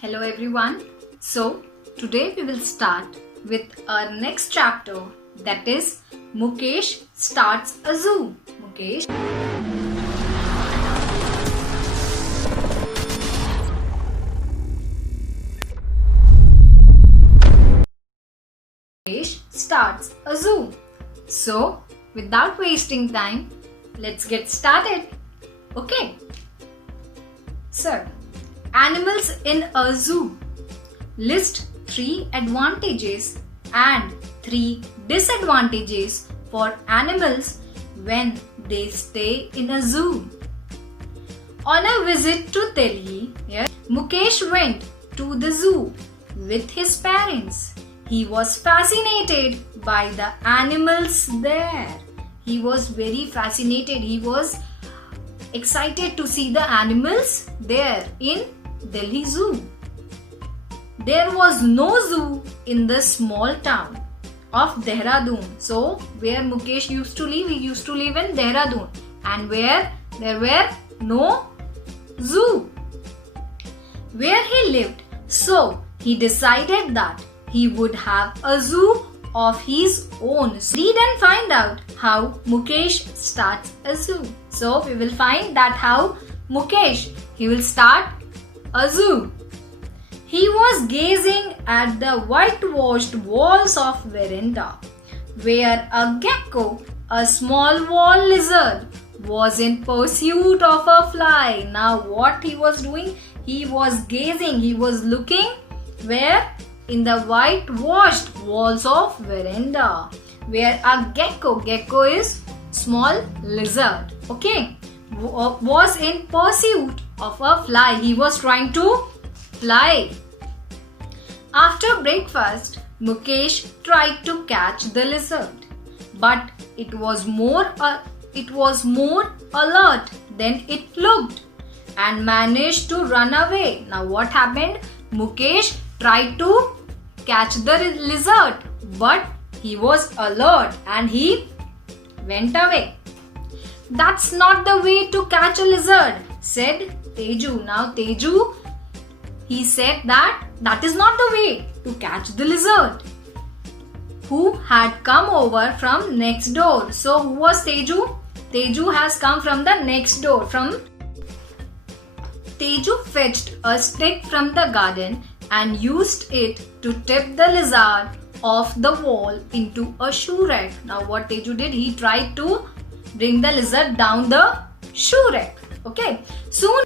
Hello everyone. So today we will start with our next chapter, that is Mukesh starts a zoo. Mukesh starts a zoo. So without wasting time, let's get started. Okay. Sir, animals in a zoo. List 3 advantages and 3 disadvantages for animals when they stay in a zoo. On a visit to Delhi, Mukesh went to the zoo with his parents. He was fascinated by the animals there. He was very fascinated. He was excited to see the animals there in Delhi Zoo. There was no zoo in the small town of Dehradun. So, where Mukesh used to live, he used to live in Dehradun, and where there were no zoo where he lived. So, he decided that he would have a zoo of his own. Read and find out how Mukesh starts a zoo. So we will find that how Mukesh he will start a zoo. He was gazing at the whitewashed walls of veranda, where a gecko, a small wall lizard, was in pursuit of a fly. Now what he was doing? He was gazing, he was looking where? In the whitewashed walls of veranda, where a gecko is small lizard, okay, was in pursuit of a fly. He was trying to fly. After breakfast, Mukesh tried to catch the lizard, but it was more alert than it looked and managed to run away. Now what happened? Mukesh tried to catch the lizard, but he was alert and he went away. That's not the way to catch a lizard, said Teju. Now Teju, he said that is not the way to catch the lizard, who had come over from next door. So who was Teju? Teju has come from the next door. Teju fetched a stick from the garden and used it to tip the lizard off the wall into a shoe rack. Now what Teju did, he tried to bring the lizard down the shoe rack. Okay. Soon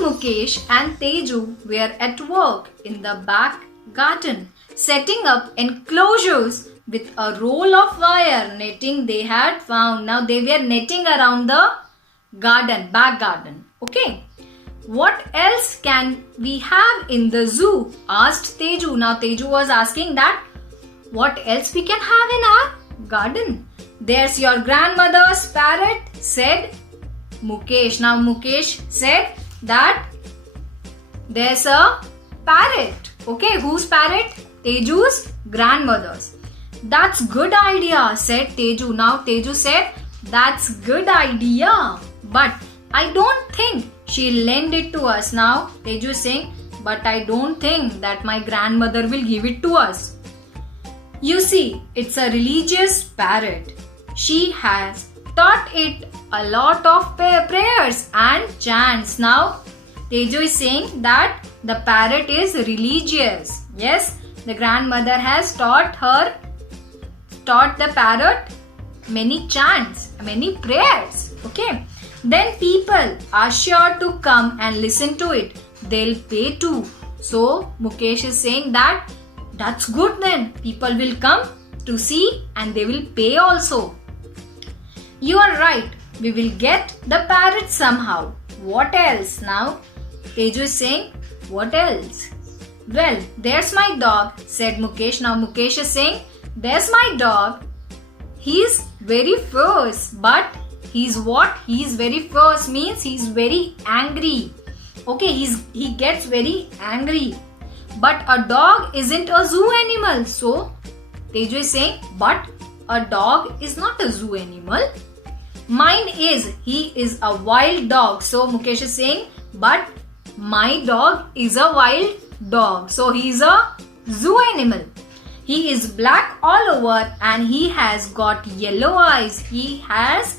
Mukesh and Teju were at work in the back garden, setting up enclosures with a roll of wire netting they had found. Now they were netting around the back garden. Okay. What else can we have in the zoo? Asked Teju. Now Teju was asking that what else we can have in our garden? There's your grandmother's parrot, said Mukesh. Now Mukesh said that there's a parrot. Okay, whose parrot? Teju's grandmother's. That's good idea, said Teju. Now Teju said that's good idea, but I don't think she'll lend it to us. Now Teju is saying, but I don't think that my grandmother will give it to us. You see, it's a religious parrot. She has taught it a lot of prayers and chants. Now Teju is saying that the parrot is religious. Yes, the grandmother has taught the parrot many chants, many prayers. Okay. Then people are sure to come and listen to it. They'll pay too. So Mukesh is saying that that's good then. People will come to see and they will pay also. You are right. We will get the parrot somehow. What else? Now Teju is saying, what else? Well, there's my dog, said Mukesh. Now Mukesh is saying, there's my dog. He's very fierce, but he's what? He's very fierce means he's very angry. Okay, he gets very angry. But a dog isn't a zoo animal. So Teju is saying, but a dog is not a zoo animal. Mine is. He is a wild dog. So Mukesh is saying, but my dog is a wild dog. So he is a zoo animal. He is black all over and he has got yellow eyes. He has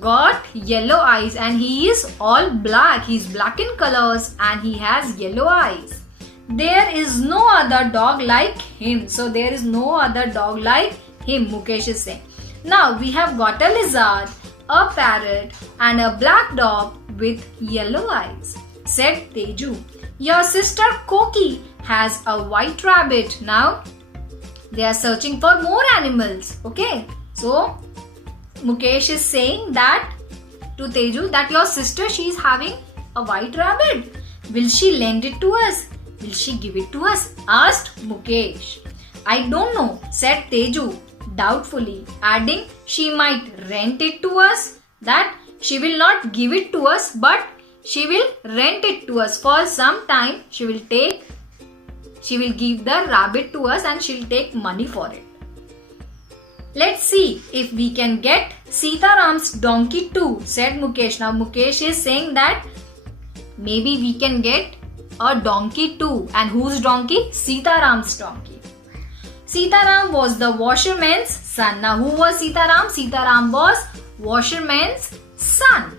got yellow eyes and he is all black. He is black in colors and he has yellow eyes. There is no other dog like him. So there is no other dog like him, Mukesh is saying. Now we have got a lizard, a parrot and a black dog with yellow eyes. Said Teju. Your sister Koki has a white rabbit. Now they are searching for more animals. Okay. So Mukesh is saying that to Teju that your sister, she is having a white rabbit. Will she lend it to us? Will she give it to us? Asked Mukesh. I don't know, said Teju doubtfully, adding she might rent it to us. That she will not give it to us but she will rent it to us for some time. She will give the rabbit to us and she will take money for it. Let's see if we can get Sitaram's donkey too, said Mukesh. Now Mukesh is saying that maybe we can get a donkey too. And whose donkey? Sitaram's donkey. Sitaram was the washerman's son. Now who was Sitaram? Sitaram was washerman's son.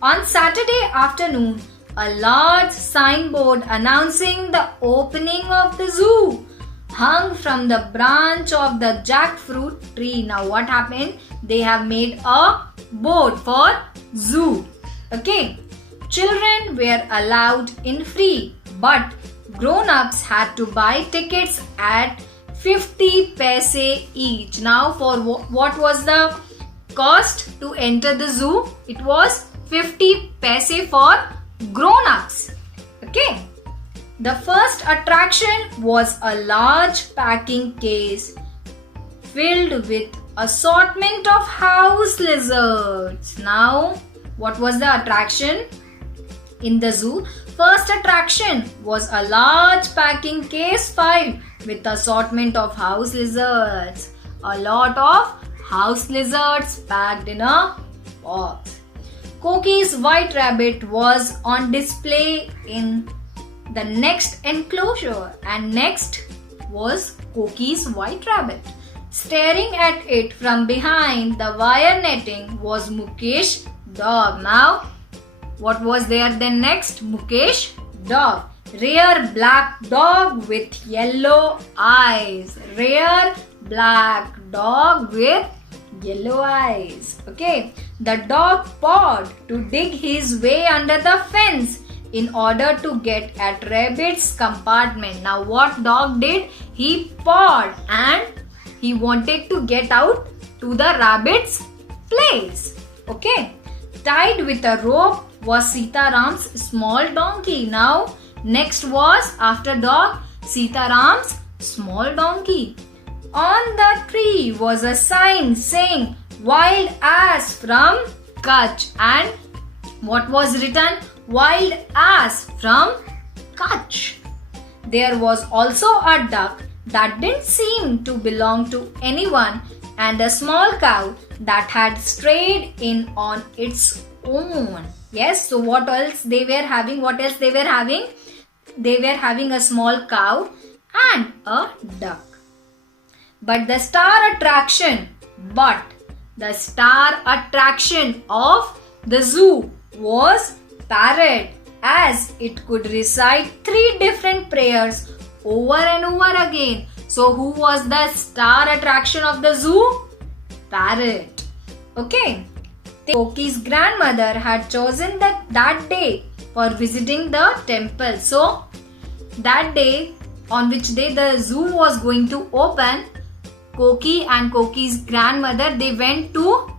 On Saturday afternoon, a large signboard announcing the opening of the zoo hung from the branch of the jackfruit tree. Now what happened? They have made a board for zoo. Okay. Children were allowed in free, but grown-ups had to buy tickets at 50 paise each. Now for what was the cost to enter the zoo? It was 50 paise for grown-ups. Okay. The first attraction was a large packing case filled with assortment of house lizards. Now, what was the attraction in the zoo? First attraction was a large packing case filled with assortment of house lizards. A lot of house lizards packed in a box. Koki's white rabbit was on display in the next enclosure, and next was Koki's white rabbit. Staring at it from behind the wire netting was Mukesh dog. Now, what was there then next? Mukesh dog. Rare black dog with yellow eyes. Rare black dog with yellow eyes. Okay. The dog pawed to dig his way under the fence in order to get at rabbit's compartment. Now what dog did? He pawed and he wanted to get out to the rabbit's place. Okay. Tied with a rope was Sitaram's small donkey. Now next was, after dog, Sitaram's small donkey. On the tree was a sign saying wild ass from Kutch. And what was written? Wild ass from Kutch. There was also a duck that didn't seem to belong to anyone and a small cow that had strayed in on its own. Yes, so what else they were having? They were having a small cow and a duck. But the star attraction of the zoo was parrot, as it could recite 3 different prayers over and over again. So who was the star attraction of the zoo? Parrot. Okay. Koki's grandmother had chosen that day for visiting the temple. So that day, on which day the zoo was going to open, Koki and Koki's grandmother, they went to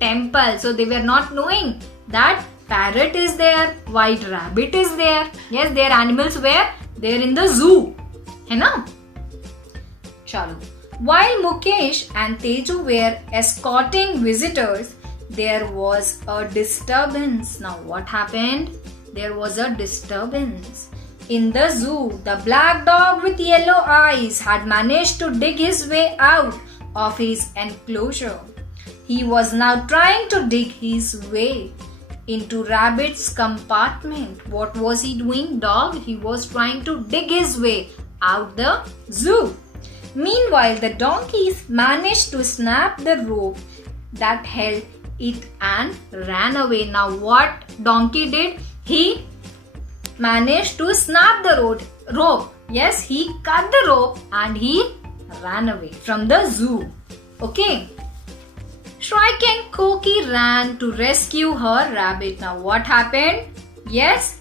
temple. So they were not knowing that parrot is there, white rabbit is there. Yes, their animals were there in the zoo. है ना? Chalo. While Mukesh and Teju were escorting visitors, there was a disturbance. Now what happened? There was a disturbance. In the zoo, the black dog with yellow eyes had managed to dig his way out of his enclosure. He was now trying to dig his way into rabbit's compartment. What was he doing, dog? He was trying to dig his way out the zoo. Meanwhile, the donkeys managed to snap the rope that held it and ran away. Now what donkey did? He managed to snap the rope. Yes, he cut the rope and he ran away from the zoo. Okay. Shrike and Koki ran to rescue her rabbit. Now what happened? Yes,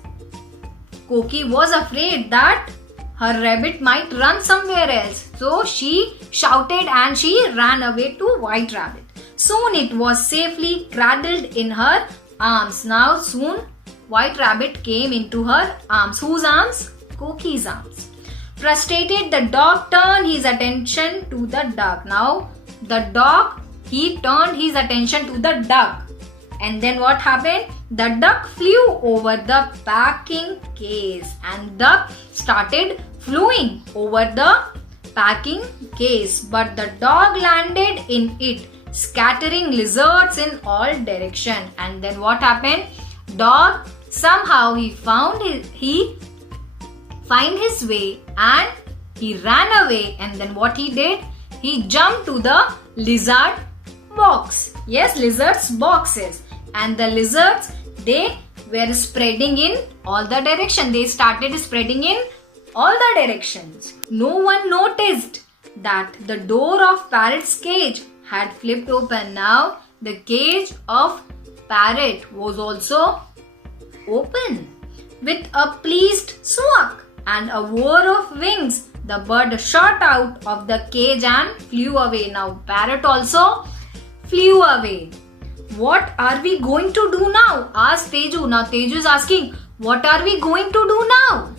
Koki was afraid that her rabbit might run somewhere else. So she shouted and she ran away to White Rabbit. Soon it was safely cradled in her arms. Now soon White Rabbit came into her arms. Whose arms? Koki's arms. Frustrated, the dog turned his attention to the duck. Now the dog, he turned his attention to the duck. And then what happened? The duck flew over the packing case and duck started flying over the packing case. But the dog landed in it, scattering lizards in all directions. And then what happened? Dog somehow he found his way and he ran away. And then what he did? He jumped to the lizard box. Yes, lizards boxes. And the lizards, they were spreading in all the directions. They started spreading in all the directions. No one noticed that the door of Parrot's cage had flipped open. Now the cage of Parrot was also open. With a pleased squawk and a whir of wings, the bird shot out of the cage and flew away. Now Parrot also flew away. What are we going to do now? Asked Teju. Now Teju is asking, what are we going to do now?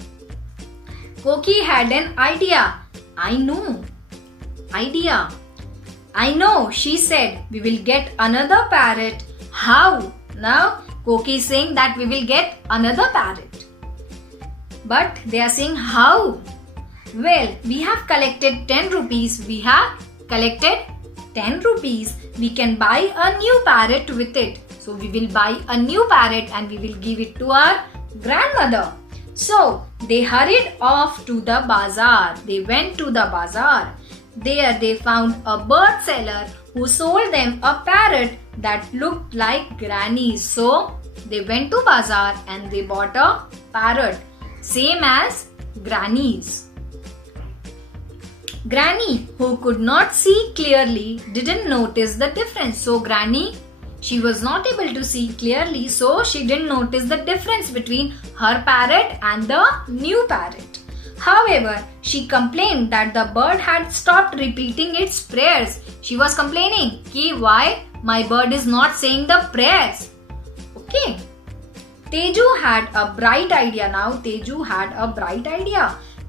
Koki had an idea. I know, she said. We will get another parrot. How? Now Koki is saying that we will get another parrot. But they are saying how? Well, we have collected 10 rupees. We can buy a new parrot with it. So we will buy a new parrot and we will give it to our grandmother. So they hurried off to the bazaar. They went to the bazaar. There they found a bird seller who sold them a parrot that looked like Granny's. So they went to bazaar and they bought a parrot same as Granny's. Granny, who could not see clearly, didn't notice the difference. So Granny, she was not able to see clearly, so she didn't notice the difference between her parrot and the new parrot. However, she complained that the bird had stopped repeating its prayers. She was complaining, why my bird is not saying the prayers. Okay. Teju had a bright idea now.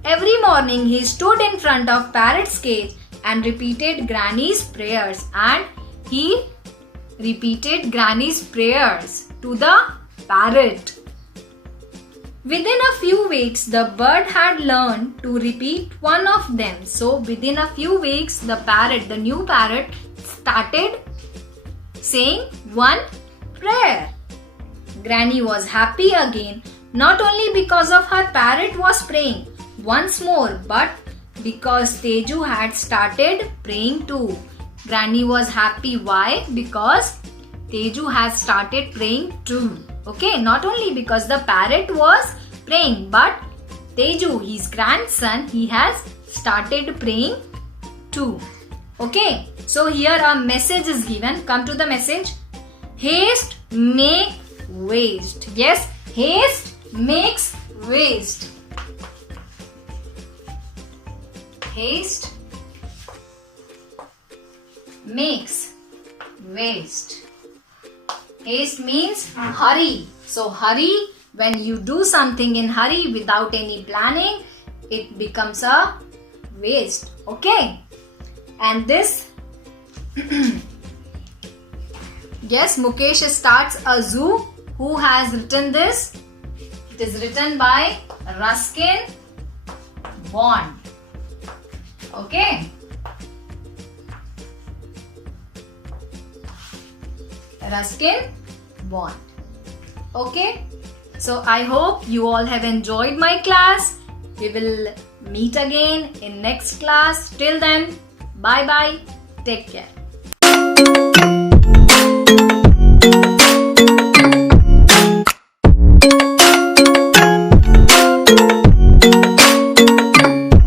Every morning he stood in front of Parrot's cage and repeated Granny's prayers. And he repeated Granny's prayers to the parrot. Within a few weeks, the bird had learned to repeat one of them. So within a few weeks, the new parrot, started saying one prayer. Granny was happy again, not only because of her parrot was praying once more, but because Teju had started praying too. Granny was happy. Why? Because Teju has started praying too. Okay, not only because the parrot was praying, but Teju, his grandson, he has started praying too. Okay, so here a message is given. Come to the message. Haste make waste. Yes, haste makes waste. Haste makes waste. Haste means hurry. So hurry, when you do something in hurry without any planning, it becomes a waste. Okay. And this, yes, Mukesh starts a zoo. Who has written this? It is written by Ruskin Bond. Okay. Ruskin Bond. Okay? So I hope you all have enjoyed my class. We will meet again in next class. Till then, bye bye. Take care.